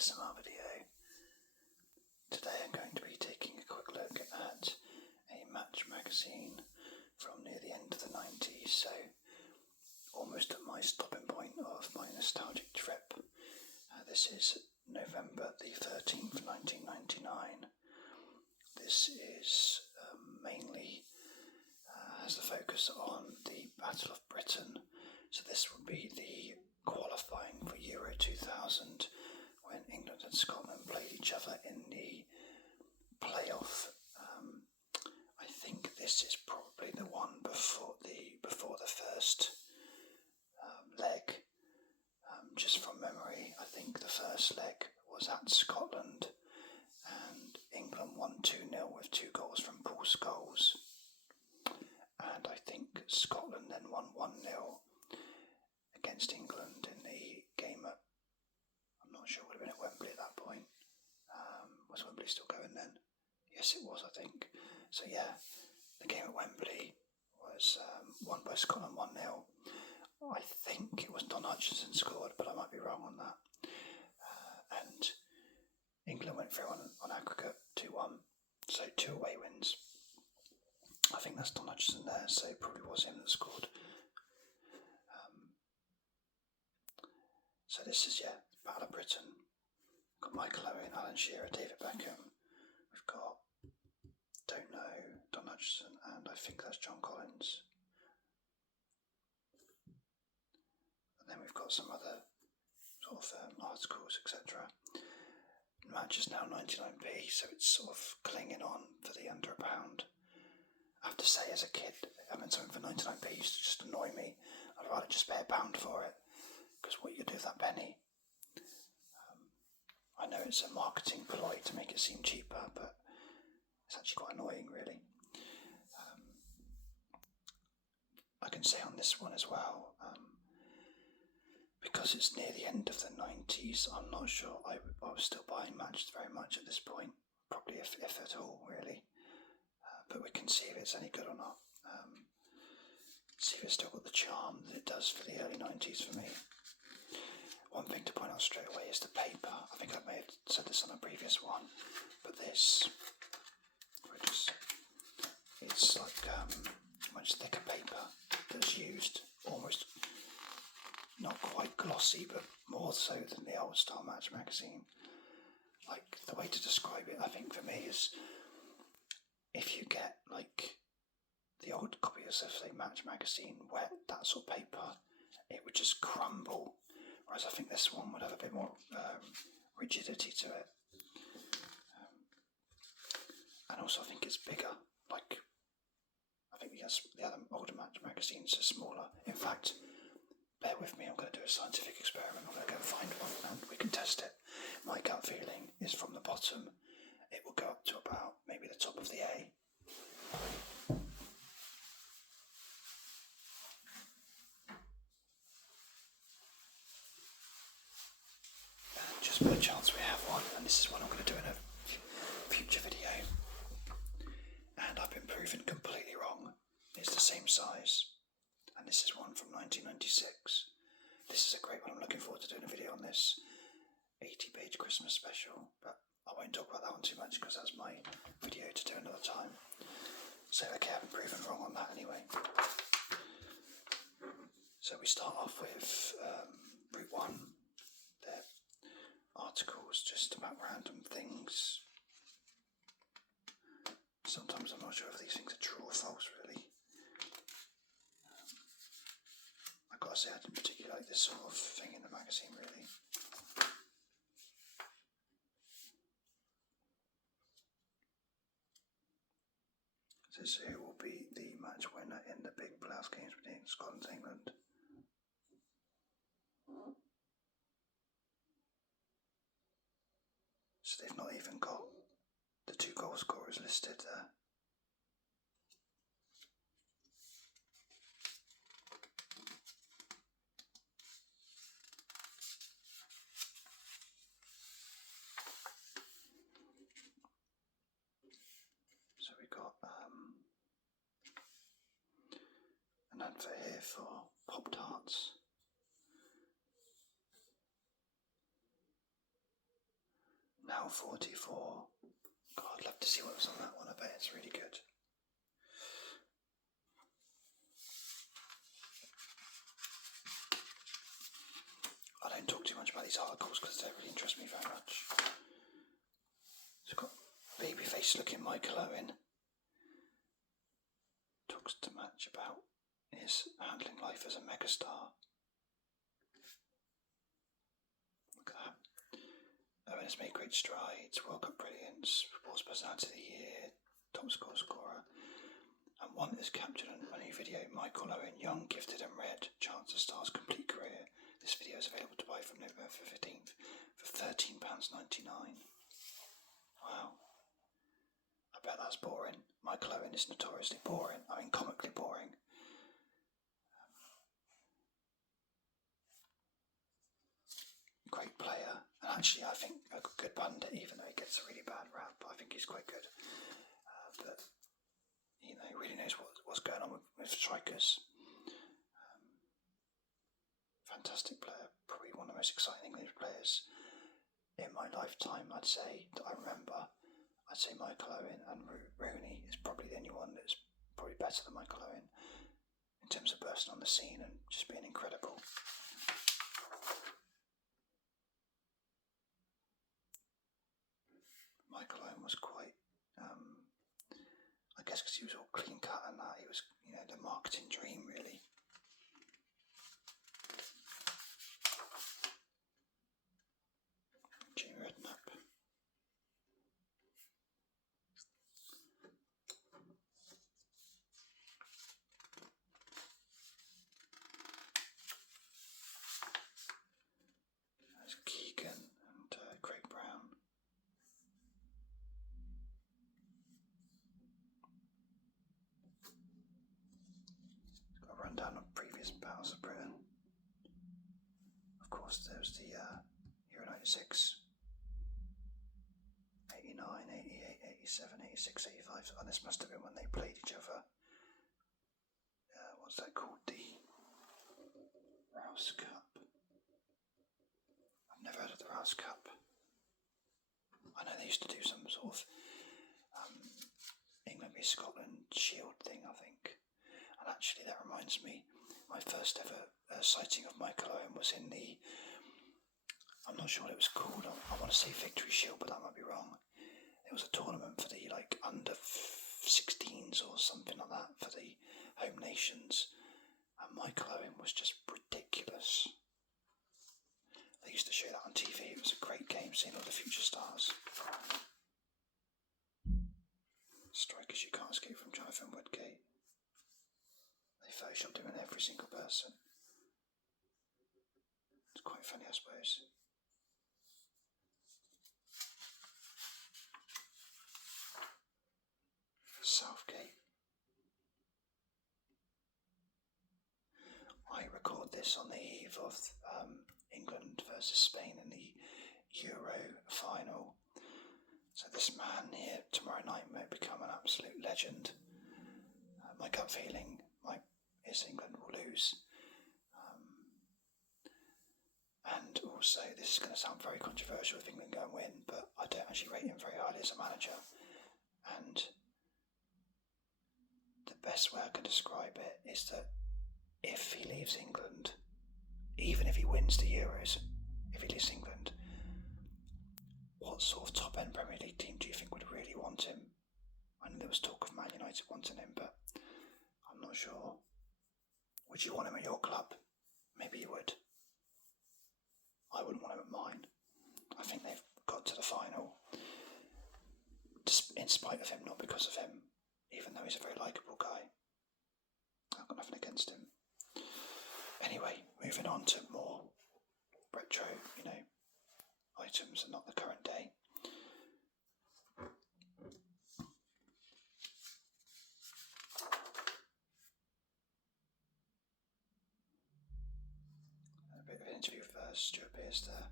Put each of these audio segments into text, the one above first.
ASMR video. Today I'm going to be taking a quick look at a Match magazine from near the end of the 90s, so almost at my stopping point of my nostalgic trip. This is November the 13th, 1999. This is mainly has the focus on the Battle of Britain, so this would be the qualifying for Euro 2000 when England and Scotland played each other in the playoff. I think this is probably the one before the first leg. Just from memory, I think the first leg was at Scotland and England won 2-0 with 2 goals from Paul Scholes. And I think Scotland then won 1-0 against England in the game at, I'm not sure, it would have been at Wembley at that point. Was Wembley still going then? Yes, it was, I think. So yeah, the game at Wembley was won by Scotland 1-0. I think it was Don Hutchinson scored, but I might be wrong on that. And England went through on aggregate 2-1, so 2 away wins. I think that's Don Hutchinson there, so it probably was him that scored. So this is, Battle of Britain. We've got Michael Owen, Alan Shearer, David Beckham. We've got, don't know, Don Hutchinson, and I think that's John Collins. And then we've got some other sort of articles, etc. The match is now 99p, so it's sort of clinging on for the under £1. I have to say, as a kid, having something for 99p used to just annoy me. I'd rather just pay £1 for it, because what you do with that penny? I know it's a marketing ploy to make it seem cheaper, but it's actually quite annoying, really. I can say on this one as well, because it's near the end of the 90s, I'm not sure I was still buying Match very much at this point, probably if at all, really. But we can see if it's any good or not. See if it's still got the charm that it does for the early 90s for me. One thing to point out straight away is the paper. I think I may have said this on a previous one, but this, it's like much thicker paper that's used, almost not quite glossy, but more so than the old style Match magazine. Like, the way to describe it, I think for me, is if you get like the old copy of, say, Match magazine wet, that sort of paper, it would just crumble. Whereas I think this one would have a bit more rigidity to it. And also I think it's bigger. Like, I think the other older Match magazines are smaller. In fact, bear with me, I'm going to do a scientific experiment. I'm going to go and find one and we can test it. My gut feeling is from the bottom, it will go up to about maybe the top of the A. Just by chance we have one, and this is what I'm going to do in a future video. And I've been proven completely wrong. It's the same size, and this is one from 1996. This is a great one. I'm looking forward to doing a video on this 80-page Christmas special, but I won't talk about that one too much because that's my video to do another time. So okay, I've been proven wrong on that anyway. So we start off with Route 1. They're articles just about random things. Sometimes I'm not sure if these things are true or false, really. I've got to say, I didn't particularly like this sort of thing in the magazine, really. It says who will be the match winner in the big playoff games between Scotland and England. So they've not even got the 2 goal scorers listed there. So we got an advert here for Pop-Tarts. Now 44. God, I'd love to see what was on that one. I bet it's really good. I don't talk too much about these articles because they don't really interest me very much. So I've got babyface looking Michael Owen. Talks to Match about his handling life as a megastar. Look at that. Owen has made great strides, World Cup brilliance, Sports Personality of the Year, top scorer, and won as captain in a new video, Michael Owen, Young, Gifted and Red, Chance of Star's Complete Career. This video is available to buy from November 15th for £13.99. Wow. I bet that's boring. Michael Owen is notoriously boring. I mean, comically boring. Great player. And actually, I think a good pundit, even though he gets a really bad rap. I think he's quite good. But, you know, he really knows what's going on with strikers. Fantastic player. Probably one of the most exciting English players in my lifetime, I'd say, that I remember. I'd say Michael Owen and Rooney is probably the only one that's probably better than Michael Owen in terms of bursting on the scene and just being incredible. Michael Owen was quite, I guess because he was all clean cut and that, he was, you know, the marketing dream really. Jamie Redknapp. There's Keegan and Craig Brown. Got a rundown of previous battles of Britain. Of course, there was the Euro 96, 89, 88, 87, 86, 85. And this must have been when they played each other. What's that called? The Rouse Cup. I've never heard of the Rouse Cup. I know they used to do some sort of England v Scotland Shield thing, I think. And actually, that reminds me, my first ever sighting of Michael Owen was in the, I'm not sure what it was called, I want to say Victory Shield, but that might be wrong. It was a tournament for the under 16s or something like that for the home nations, and Michael Owen was just ridiculous. They used to show that on TV. It was a great game, seeing all the future stars. Strikers you can't escape from, Jonathan Woodgate. They photoshopped him in every single person. It's quite funny, I suppose. Southgate. I record this on the eve of England versus Spain in the Euro final. So this man here tomorrow night may become an absolute legend. My gut feeling is England will lose. And also, this is going to sound very controversial if England go and win, but I don't actually rate him very highly as a manager. And the best way I can describe it is that if he leaves England, even if he wins the Euros, if he leaves England, what sort of top-end Premier League team do you think would really want him? I know there was talk of Man United wanting him, but I'm not sure. Would you want him at your club? Maybe you would. I wouldn't want him at mine. I think they've got to the final in spite of him, not because of him, even though he's a very likeable guy. I've got nothing against him. Anyway, moving on to more retro, items and not the current day. A bit of an interview with Stuart Pearce there.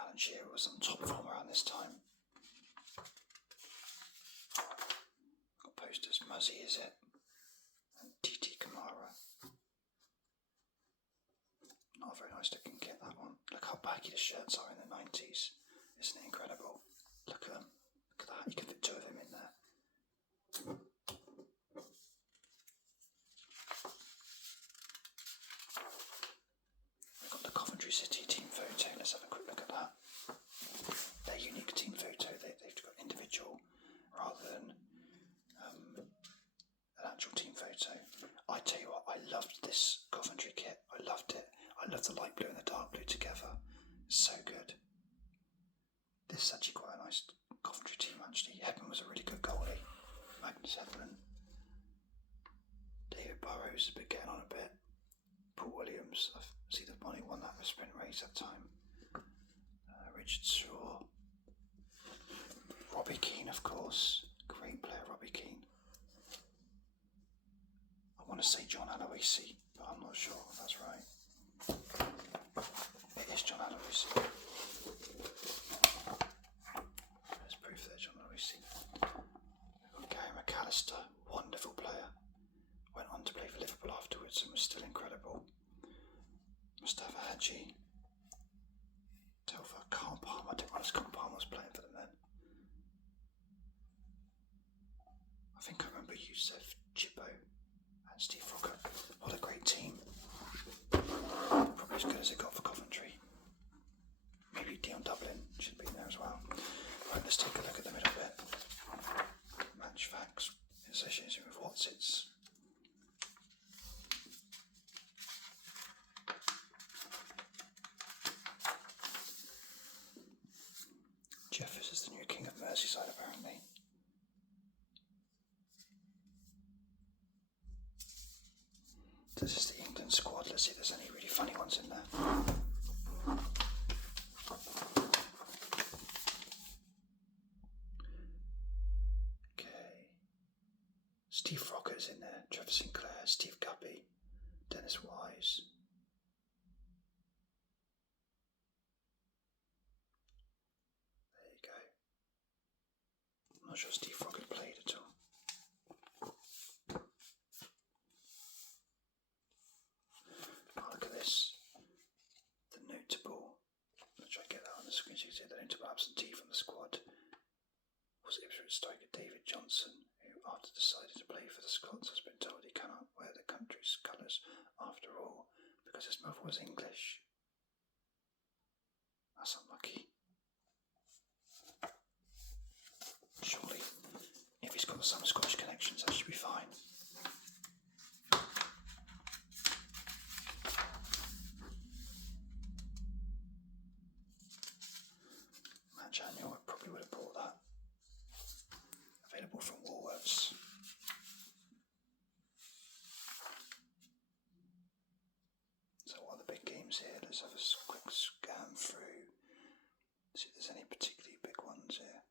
Alan Shearer was on top form around this time. Got posters, Muzzy is it? And Titi Kamara. Not a very nice looking kit, that one. Look how baggy the shirts are in the 90s. Isn't it incredible? Look at them. Look at that. You can fit two of them in there. We've got the Coventry City team photo. Let's have a quick look at that. Their unique team photo. They've got individual rather than an actual team photo. I tell you what, I loved this Coventry kit. I loved it. I love the light blue and the dark blue together. So good. This is actually quite a nice Coventry team actually. Hedman was a really good goalie. Magnus Hedman. David Burrows has been getting on a bit. Paul Williams, I see the Bonnie won that sprint race that time. Richard Shaw. Robbie Keane, of course. Great player, Robbie Keane. I want to say John Aloisi, but I'm not sure if that's right. It is John Aloisi. There's proof there, John Aloisi. We've got Gary McAllister, wonderful player. Went on to play for Liverpool afterwards and was still incredible. Mustafa Hadji. Telfer, Carl Palmer. I didn't realize Carl Palmer was playing for them then. I think I remember Youssef Chippo and Steve Frogger. What a great team. Probably as good as it got for Coventry. Maybe Dion Dublin should be in there as well. Right, let's take a look at the middle bit. Match facts in association with Watsits. Jeffers is the new king of Merseyside, apparently. This is the England squad. Let's see if there's any really funny ones in there. Okay. Steve Frogger's in there. Trevor Sinclair, Steve Guppy, Dennis Wise. There you go. I'm not sure Steve Frogger played at all. Oh, look at this. The notable, I'll try to get that on the screen so you can see the notable absentee from the squad was Ipswich striker David Johnson, who after decided to play for the Scots has been told he cannot wear the country's colours after all because his mother was English. That's unlucky. Surely, if he's got some Scottish connections, that should be fine. Match annual, I probably would have bought that. Available from Woolworths. So what are the big games here? Let's have a quick scan through. See if there's any particularly big ones here.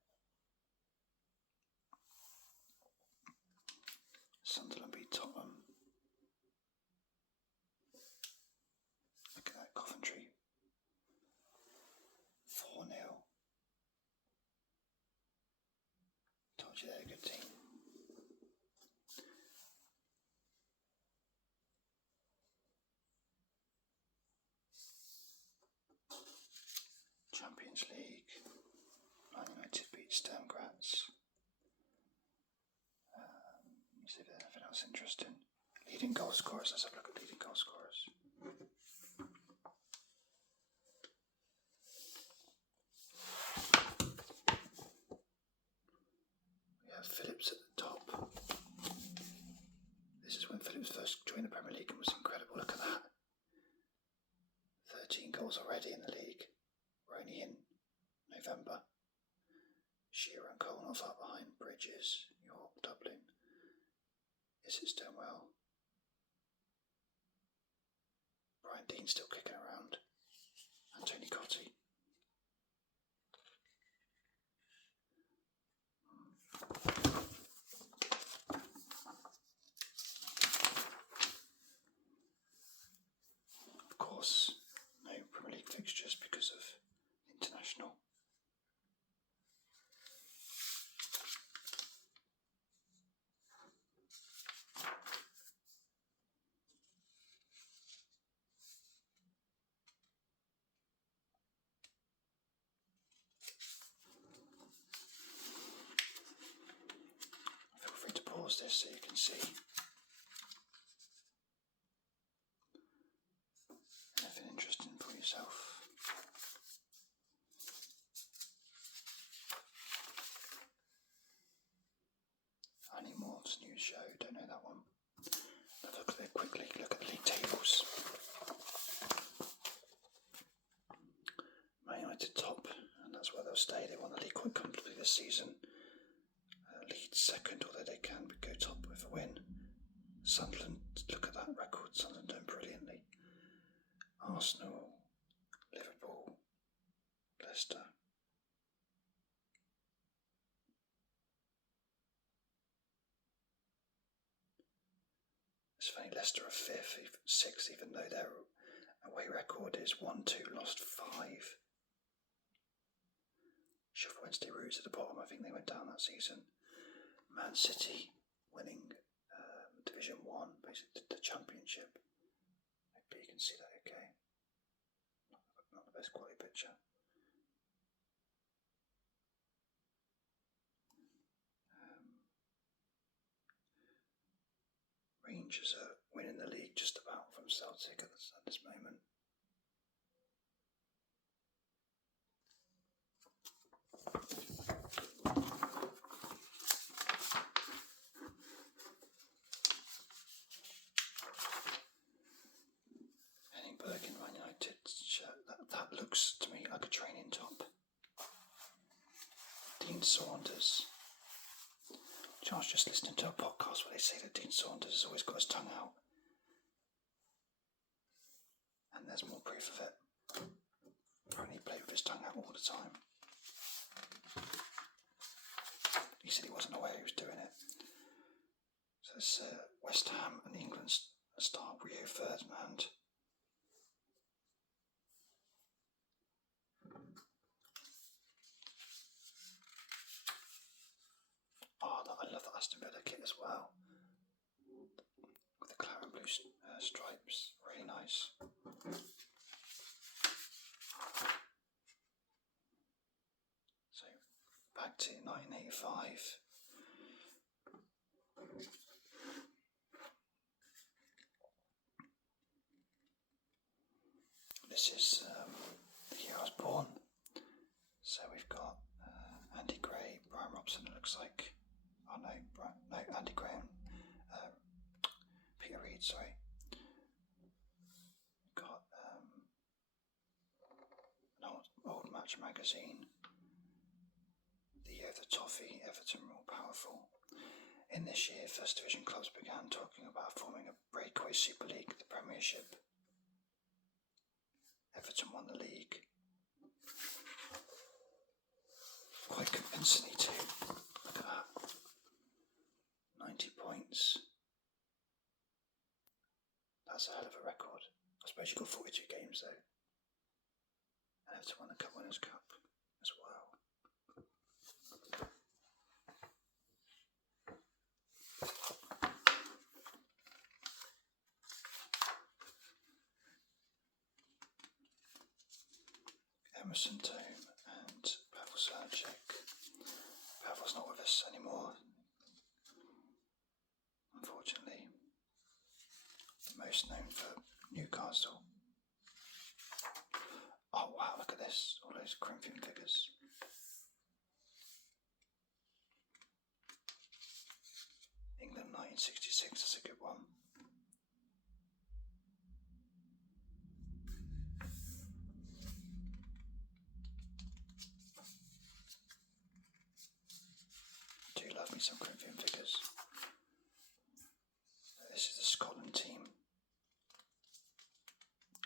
Sunderland beat Tottenham. Look at that, Coventry. 4-0. Told you they're a good team. Champions League. Man United beat Sturm Graz. Let's see if there's anything else interesting. Leading goal scorers. Let's have a look at leading goal scorers. We have Phillips at the top. This is when Phillips first joined the Premier League and was incredible. Look at that. 13 goals already in the league. We're only in November. Shearer and Cole not far behind. Bridges, York, Dublin. Is it Stonewell? Brian Dean still kicking around. And Tony Cottee. Of course, no Premier League fixtures because of international. pause this so you can see. Anything interesting for yourself. Honey Morph's new show, don't know that one. Look at it quickly, look at the league tables. Man United top, and that's where they'll stay. They won the league quite comfortably this season. Leeds second, although they can go top with a win. Sunderland, look at that record, Sunderland doing brilliantly. Arsenal, Liverpool, Leicester. It's funny, Leicester are fifth, sixth, even though their away record is 1-2, lost 5. Sheffield Wednesday Roots at the bottom, I think they went down that season. Man City winning Division 1, basically the Championship. Hopefully you can see that okay. Not the best quality picture. Rangers are winning the league just about from Celtic at this moment. Bergen Man United shirt. That looks to me like a training top. Dean Saunders. I was just listening to a podcast where they say that Dean Saunders has always got his tongue out. And there's more proof of it. Apparently he played with his tongue out all the time. He said he wasn't aware he was doing it. So it's West Ham and England star Rio Ferdinand. Oh, I love the Aston Villa kit as well. With the claret and blue stripes. Really nice. So, back to 1985. This is the year I was born. So we've got Andy Gray, Brian Robson, it looks like. Oh no, Andy Gray and Peter Reid, sorry. Got an old Match magazine. The year of the Toffee, Everton were all powerful. In this year, First Division clubs began talking about forming a breakaway Super League, the Premiership. Everton won the league. Quite convincingly too. Look at that. 90 points. That's a hell of a record. I suppose you got 42 games though. And Everton won the Cup Winners' Cup as well. Emerson Tome and Pavel Slanchek. Pavel's not with us anymore, unfortunately. Most known for Newcastle. Oh wow, look at this, all those Corinthian figures. England 1966 is a good one. I do love me some Corinthian figures. This is the Scotland team.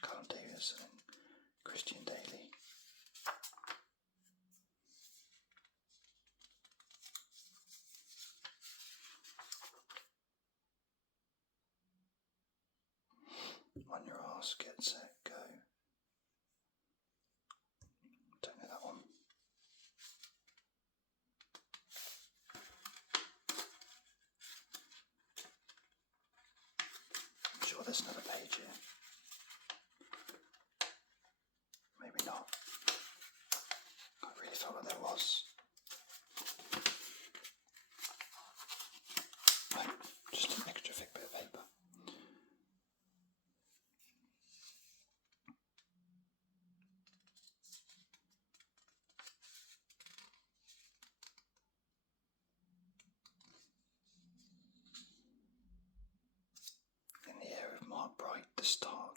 Callum Davis and Christian Daly. On your arse, get set, go. Don't know that one. I'm sure there's another page here. Maybe not.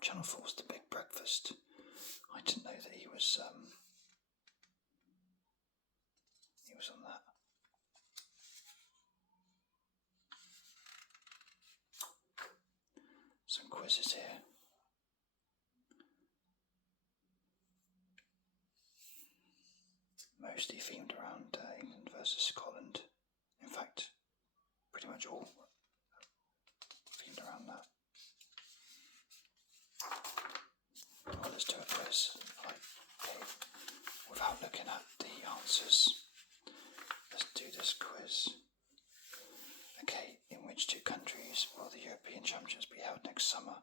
Channel 4's The Big Breakfast. I didn't know that he was on that. Some quizzes here. Mostly themed around England versus Scotland. In fact, pretty much all themed around that. Well, let's do a quiz. Without looking at the answers, let's do this quiz. Okay, in which two countries will the European Championships be held next summer?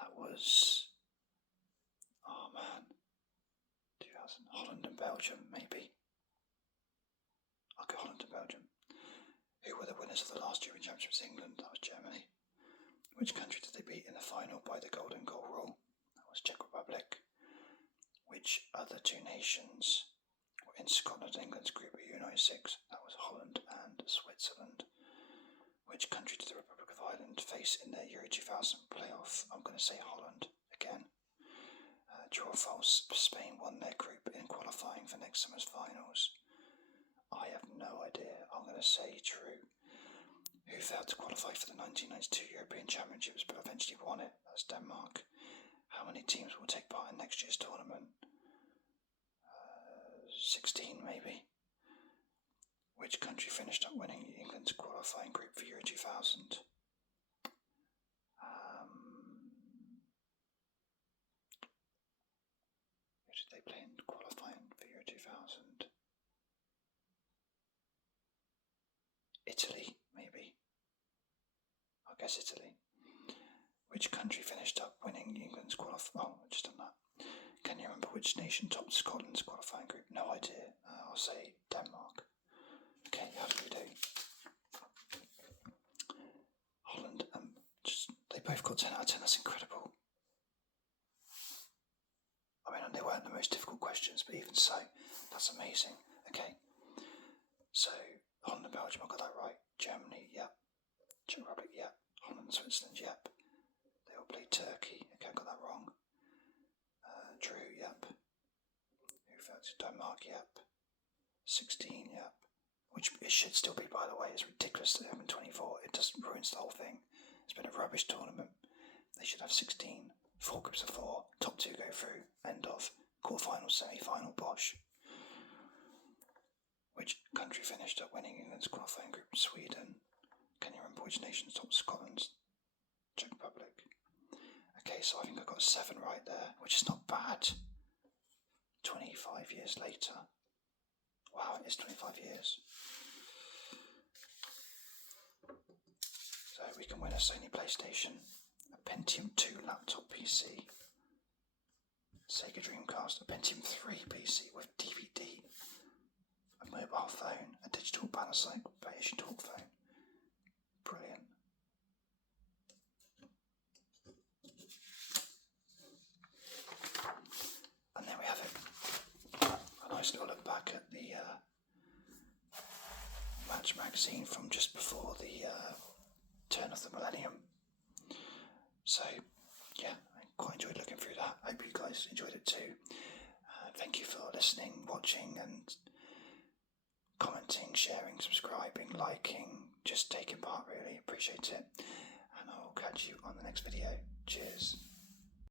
That was... oh man. 2000. Holland and Belgium, maybe. Okay, Holland and Belgium. Who were the winners of the last European Championships? England, that was Germany. Which country did they beat in the final by the golden goal rule? That was Czech Republic. Which other two nations were in Scotland and England's group of U96? That was Holland and Switzerland. Which country did the Republic of Ireland face in their Euro 2000 playoff? I'm going to say Holland again. True or false? Spain won their group in qualifying for next summer's finals. I have no idea. I'm going to say true. Who failed to qualify for the 1992 European Championships but eventually won it? That's Denmark. How many teams will take part in next year's tournament? 16 maybe. Which country finished up winning England's qualifying group for Euro 2000? Who did they play in qualifying for Euro 2000? Italy, maybe. I guess Italy. Which country finished up winning England's qualifying? Oh, just done that. Can you remember which nation topped Scotland's qualifying group? No idea. I'll say Denmark. Okay, how did we do? Holland, they both got 10 out of 10. That's incredible. I mean, they weren't the most difficult questions, but even so, that's amazing. Okay, so Holland and Belgium, I got that right. Germany, yep. Czech Republic, yep. Holland and Switzerland, yep. They all played Turkey. Okay, I got that wrong. Drew, yep. Who felt Denmark, yep. 16, yep. Which it should still be, by the way. It's ridiculous that they have 24. It just ruins the whole thing. It's been a rubbish tournament. They should have 16. 4 groups of 4. Top 2 go through. End of. Quarterfinal, semi-final, bosh. Which country finished up winning England's qualifying group? Sweden. Can you remember which nation topped Scotland's? Czech Republic. Okay, so I think I got 7 right there, which is not bad. 25 years later. Wow, it is 25 years. So we can win a Sony PlayStation, a Pentium 2 laptop PC, Sega Dreamcast, a Pentium 3 PC with DVD, a mobile phone, a digital Panasonic Bayesian talk phone. Brilliant. And there we have it. A nice little look back at the Match magazine from just before the turn of the millennium. So, yeah, I quite enjoyed looking through that. Hope you guys enjoyed it too. Thank you for listening, watching, and commenting, sharing, subscribing, liking, just taking part. Really appreciate it. And I'll catch you on the next video. Cheers.